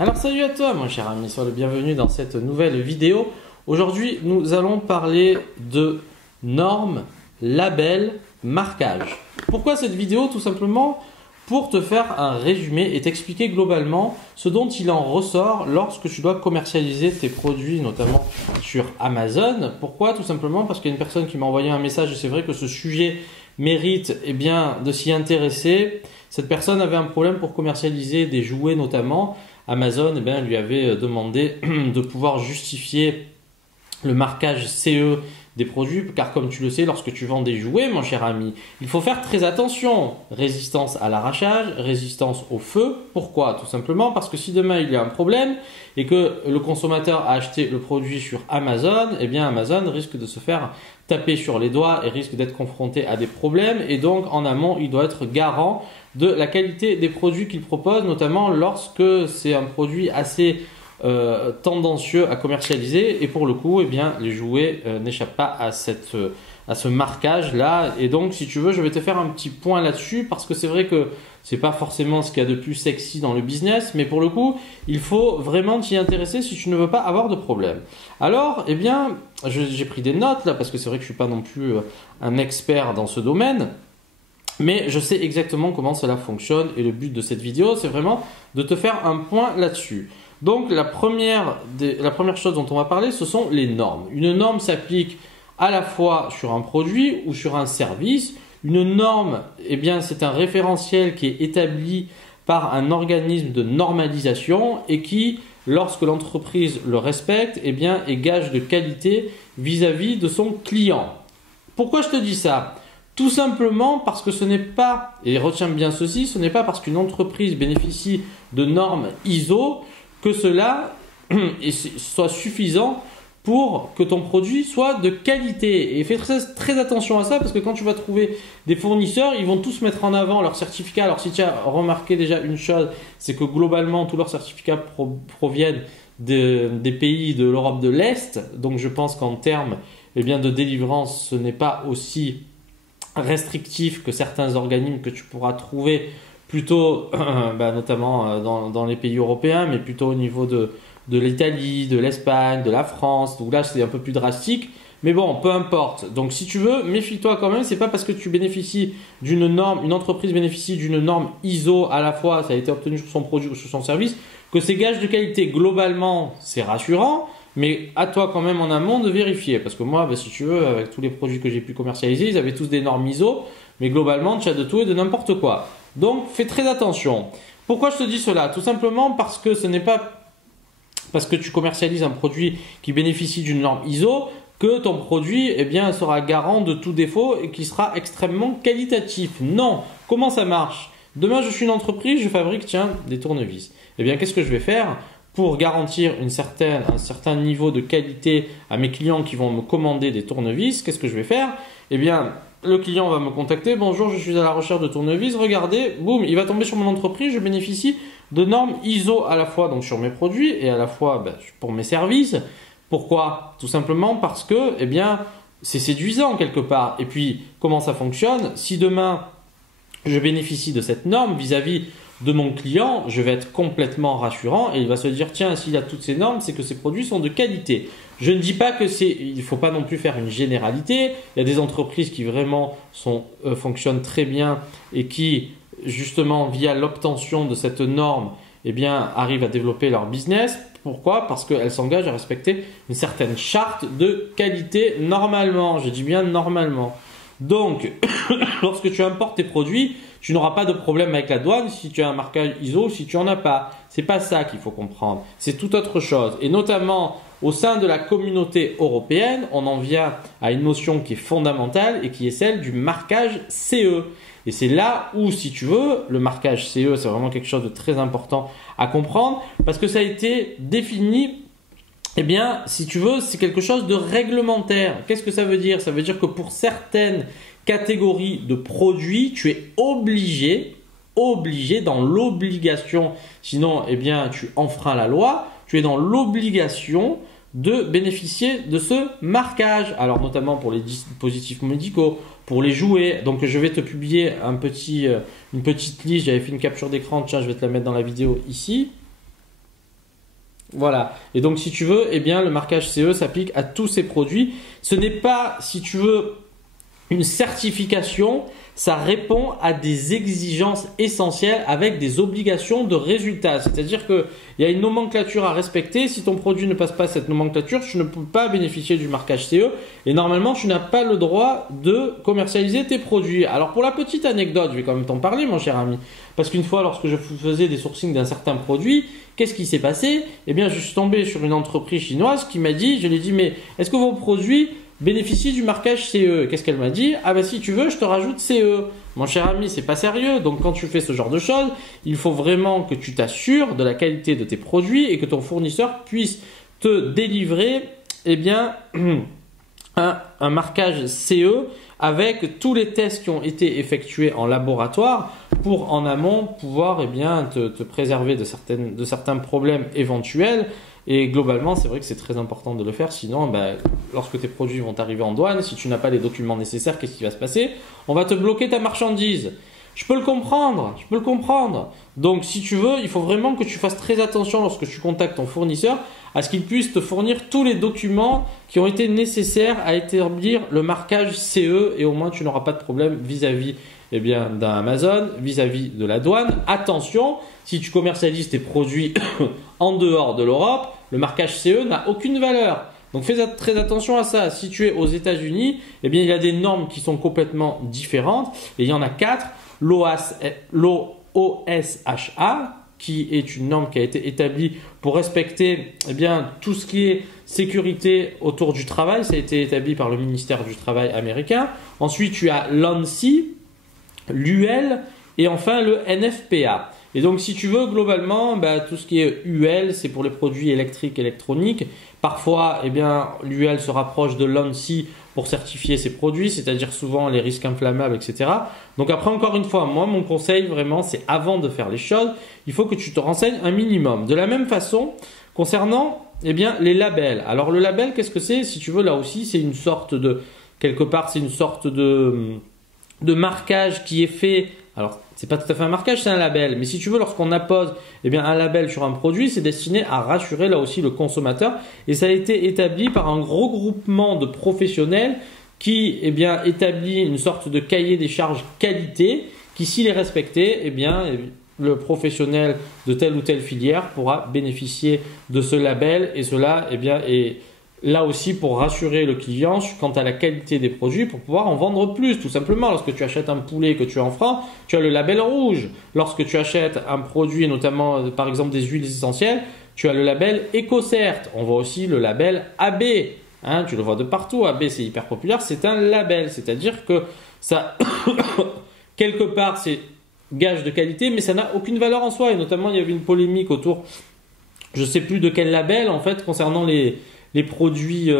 Alors salut à toi mon cher ami, sois le bienvenu dans cette nouvelle vidéo. Aujourd'hui nous allons parler de normes, labels, marquage. Pourquoi cette vidéo? Tout simplement pour te faire un résumé et t'expliquer globalement ce dont il en ressort lorsque tu dois commercialiser tes produits, notamment sur Amazon. Pourquoi? Tout simplement parce qu'il y a une personne qui m'a envoyé un message et c'est vrai que ce sujet mérite de s'y intéresser. Cette personne avait un problème pour commercialiser des jouets notamment. Amazon lui avait demandé de pouvoir justifier le marquage CE des produits, car comme tu le sais, lorsque tu vends des jouets, mon cher ami, il faut faire très attention. Résistance à l'arrachage, résistance au feu. Pourquoi? Tout simplement parce que si demain il y a un problème et que le consommateur a acheté le produit sur Amazon, Amazon risque de se faire taper sur les doigts et risque d'être confronté à des problèmes. Et donc en amont, il doit être garant de la qualité des produits qu'il propose, notamment lorsque c'est un produit assez tendancieux à commercialiser, et pour le coup les jouets n'échappent pas à ce marquage là. Et donc si tu veux, je vais te faire un petit point là-dessus parce que c'est vrai que c'est pas forcément ce qu'il y a de plus sexy dans le business, mais pour le coup il faut vraiment t'y intéresser si tu ne veux pas avoir de problème. Alors j'ai pris des notes là parce que c'est vrai que je suis pas non plus un expert dans ce domaine, mais je sais exactement comment cela fonctionne, et le but de cette vidéo c'est vraiment de te faire un point là-dessus. Donc la première chose dont on va parler, ce sont les normes. Une norme s'applique à la fois sur un produit ou sur un service. Une norme, c'est un référentiel qui est établi par un organisme de normalisation et qui, lorsque l'entreprise le respecte, est gage de qualité vis-à-vis de son client. Pourquoi je te dis ça? Tout simplement parce que ce n'est pas, et retiens bien ceci, ce n'est pas parce qu'une entreprise bénéficie de normes ISO que cela soit suffisant pour que ton produit soit de qualité. Et fais très attention à ça, parce que quand tu vas trouver des fournisseurs, ils vont tous mettre en avant leurs certificats. Alors si tu as remarqué déjà une chose, c'est que globalement tous leurs certificats proviennent des pays de l'Europe de l'Est. Donc je pense qu'en termes de délivrance, ce n'est pas aussi restrictif que certains organismes que tu pourras trouver plutôt notamment dans les pays européens, mais plutôt au niveau de l'Italie, de l'Espagne, de la France. Donc là c'est un peu plus drastique, mais bon, peu importe. Donc si tu veux, méfie-toi quand même. C'est pas parce que tu bénéficies d'une norme, une entreprise bénéficie d'une norme ISO, à la fois ça a été obtenu sur son produit ou sur son service, que c'est gage de qualité. Globalement c'est rassurant, mais à toi quand même en amont de vérifier, parce que moi si tu veux, avec tous les produits que j'ai pu commercialiser, ils avaient tous des normes ISO, mais globalement tu as de tout et de n'importe quoi. Donc fais très attention. Pourquoi je te dis cela? Tout simplement parce que ce n'est pas parce que tu commercialises un produit qui bénéficie d'une norme ISO que ton produit sera garant de tout défaut et qui sera extrêmement qualitatif. Non. Comment ça marche? Demain je suis une entreprise, je fabrique des tournevis. Qu'est-ce que je vais faire pour garantir un certain niveau de qualité à mes clients qui vont me commander des tournevis? Qu'est-ce que je vais faire? Le client va me contacter. Bonjour, je suis à la recherche de tournevis. Regardez, boum, il va tomber sur mon entreprise. Je bénéficie de normes ISO à la fois donc sur mes produits et à la fois pour mes services. Pourquoi? Tout simplement parce que c'est séduisant quelque part. Et puis, comment ça fonctionne? Si demain, je bénéficie de cette norme vis-à-vis de mon client, je vais être complètement rassurant et il va se dire tiens, s'il a toutes ces normes, c'est que ces produits sont de qualité. Je ne dis pas il ne faut pas non plus faire une généralité. Il y a des entreprises qui vraiment fonctionnent très bien et qui justement via l'obtention de cette norme arrivent à développer leur business. Pourquoi? Parce qu'elles s'engagent à respecter une certaine charte de qualité normalement. Je dis bien normalement. Donc, lorsque tu importes tes produits, tu n'auras pas de problème avec la douane si tu as un marquage ISO ou si tu n'en as pas. C'est pas ça qu'il faut comprendre. C'est tout autre chose. Et notamment, au sein de la communauté européenne, on en vient à une notion qui est fondamentale et qui est celle du marquage CE. Et c'est là où, si tu veux, le marquage CE, c'est vraiment quelque chose de très important à comprendre parce que ça a été défini. Si tu veux, c'est quelque chose de réglementaire. Qu'est-ce que ça veut dire? Ça veut dire que pour certaines catégories de produits, tu es obligé dans l'obligation, sinon tu enfreins la loi, tu es dans l'obligation de bénéficier de ce marquage. Alors notamment pour les dispositifs médicaux, pour les jouets. Donc je vais te publier une petite liste, j'avais fait une capture d'écran, tiens je vais te la mettre dans la vidéo ici. Voilà. Et donc, si tu veux, eh bien, le marquage CE s'applique à tous ces produits. Ce n'est pas, si tu veux, une certification. Ça répond à des exigences essentielles avec des obligations de résultat. C'est-à-dire qu'il y a une nomenclature à respecter. Si ton produit ne passe pas cette nomenclature, tu ne peux pas bénéficier du marquage CE. Et normalement, tu n'as pas le droit de commercialiser tes produits. Alors, pour la petite anecdote, je vais quand même t'en parler, mon cher ami. Parce qu'une fois, lorsque je faisais des sourcings d'un certain produit, qu'est-ce qui s'est passé? Eh bien, je suis tombé sur une entreprise chinoise qui m'a dit, je lui ai dit, mais est-ce que vos produits bénéficie du marquage CE. Qu'est-ce qu'elle m'a dit? Ah bah si tu veux, je te rajoute CE. Mon cher ami, c'est pas sérieux. Donc quand tu fais ce genre de choses, il faut vraiment que tu t'assures de la qualité de tes produits et que ton fournisseur puisse te délivrer eh bien, un marquage CE avec tous les tests qui ont été effectués en laboratoire pour en amont pouvoir eh bien, te préserver de certains problèmes éventuels. Et globalement, c'est vrai que c'est très important de le faire. Sinon, lorsque tes produits vont arriver en douane, si tu n'as pas les documents nécessaires, qu'est-ce qui va se passer? On va te bloquer ta marchandise. Je peux le comprendre. Donc, si tu veux, il faut vraiment que tu fasses très attention lorsque tu contactes ton fournisseur à ce qu'il puisse te fournir tous les documents qui ont été nécessaires à établir le marquage CE et au moins tu n'auras pas de problème vis-à-vis eh bien, d'Amazon, vis-à-vis de la douane. Attention, si tu commercialises tes produits en dehors de l'Europe, le marquage CE n'a aucune valeur. Donc fais très attention à ça. Si tu es aux États-Unis, eh bien, il y a des normes qui sont complètement différentes et il y en a 4. L'OSHA, qui est une norme qui a été établie pour respecter eh bien, tout ce qui est sécurité autour du travail. Ça a été établi par le ministère du Travail américain. Ensuite, tu as l'ANSI, l'UL et enfin le NFPA. Et donc, si tu veux, globalement, tout ce qui est UL, c'est pour les produits électriques, électroniques. Parfois, eh bien, l'UL se rapproche de l'ANSI pour certifier ses produits, c'est-à-dire souvent les risques inflammables, etc. Donc après, encore une fois, moi, mon conseil, vraiment, c'est avant de faire les choses, il faut que tu te renseignes un minimum. De la même façon, concernant eh bien, les labels. Alors, le label, qu'est-ce que c'est? Si tu veux, là aussi, c'est une sorte de... Quelque part, c'est une sorte de marquage qui est fait... Alors, c'est pas tout à fait un marquage, c'est un label. Mais si tu veux, lorsqu'on appose eh bien, un label sur un produit, c'est destiné à rassurer là aussi le consommateur. Et ça a été établi par un gros groupement de professionnels qui eh bien, établit une sorte de cahier des charges qualité qui, s'il est respecté, eh bien, le professionnel de telle ou telle filière pourra bénéficier de ce label. Et cela eh bien, est là aussi pour rassurer le client quant à la qualité des produits pour pouvoir en vendre plus. Tout simplement, lorsque tu achètes un poulet que tu en feras, tu as le label rouge. Lorsque tu achètes un produit, notamment par exemple des huiles essentielles, tu as le label EcoCert. On voit aussi le label AB. Tu le vois de partout. AB, c'est hyper populaire. C'est un label. C'est-à-dire que ça, quelque part, c'est gage de qualité, mais ça n'a aucune valeur en soi. Et notamment, il y avait une polémique autour, je ne sais plus de quel label, en fait, concernant les produits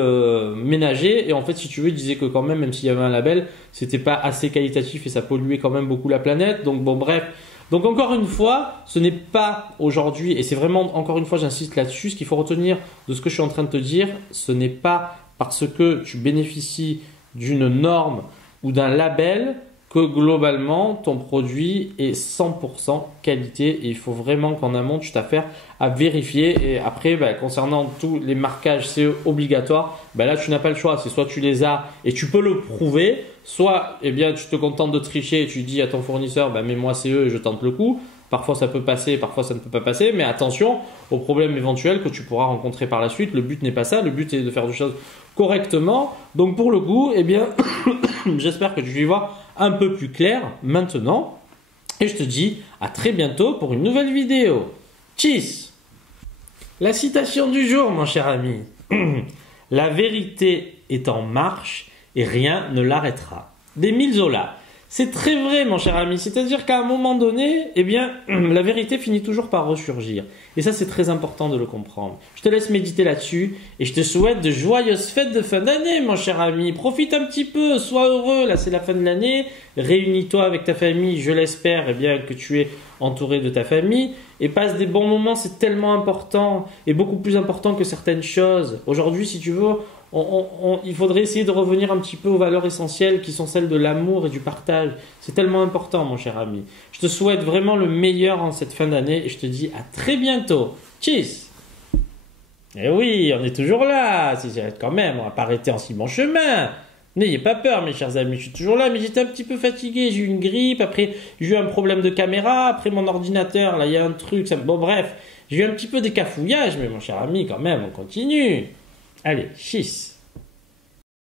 ménagers. Et en fait, si tu veux, il disait que quand même s'il y avait un label, c'était pas assez qualitatif et ça polluait quand même beaucoup la planète. Donc bon, bref. Donc encore une fois, ce n'est pas aujourd'hui, et c'est vraiment, encore une fois, j'insiste là-dessus, ce qu'il faut retenir de ce que je suis en train de te dire, ce n'est pas parce que tu bénéficies d'une norme ou d'un label que globalement ton produit est 100% qualité et il faut vraiment qu'en amont tu t'affaires à vérifier. Et après concernant tous les marquages CE obligatoires, là tu n'as pas le choix, c'est soit tu les as et tu peux le prouver, soit eh bien tu te contentes de tricher et tu dis à ton fournisseur mets-moi CE et je tente le coup. Parfois ça peut passer, parfois ça ne peut pas passer, mais attention aux problèmes éventuels que tu pourras rencontrer par la suite. Le but n'est pas ça, le but est de faire des choses correctement. Donc pour le coup, eh bien j'espère que tu y vois un peu plus clair maintenant. Et je te dis à très bientôt pour une nouvelle vidéo. Tchuss! La citation du jour, mon cher ami. La vérité est en marche et rien ne l'arrêtera. D'Émile Zola. C'est très vrai, mon cher ami. C'est-à-dire qu'à un moment donné, eh bien, la vérité finit toujours par ressurgir. Et ça, c'est très important de le comprendre. Je te laisse méditer là-dessus et je te souhaite de joyeuses fêtes de fin d'année, mon cher ami. Profite un petit peu, sois heureux. Là, c'est la fin de l'année. Réunis-toi avec ta famille. Je l'espère, eh bien, que tu es entouré de ta famille et passe des bons moments. C'est tellement important et beaucoup plus important que certaines choses. Aujourd'hui, si tu veux, il faudrait essayer de revenir un petit peu aux valeurs essentielles qui sont celles de l'amour et du partage. C'est tellement important, mon cher ami. Je te souhaite vraiment le meilleur en cette fin d'année et je te dis à très bientôt. Tchuss! Eh oui, on est toujours là. Quand même, on va pas arrêter en si bon chemin. N'ayez pas peur, mes chers amis, je suis toujours là, mais j'étais un petit peu fatigué. J'ai eu une grippe, après j'ai eu un problème de caméra, après mon ordinateur, là il y a un truc, bon bref, j'ai eu un petit peu des cafouillages, mais mon cher ami, quand même, on continue. Allez, chiss.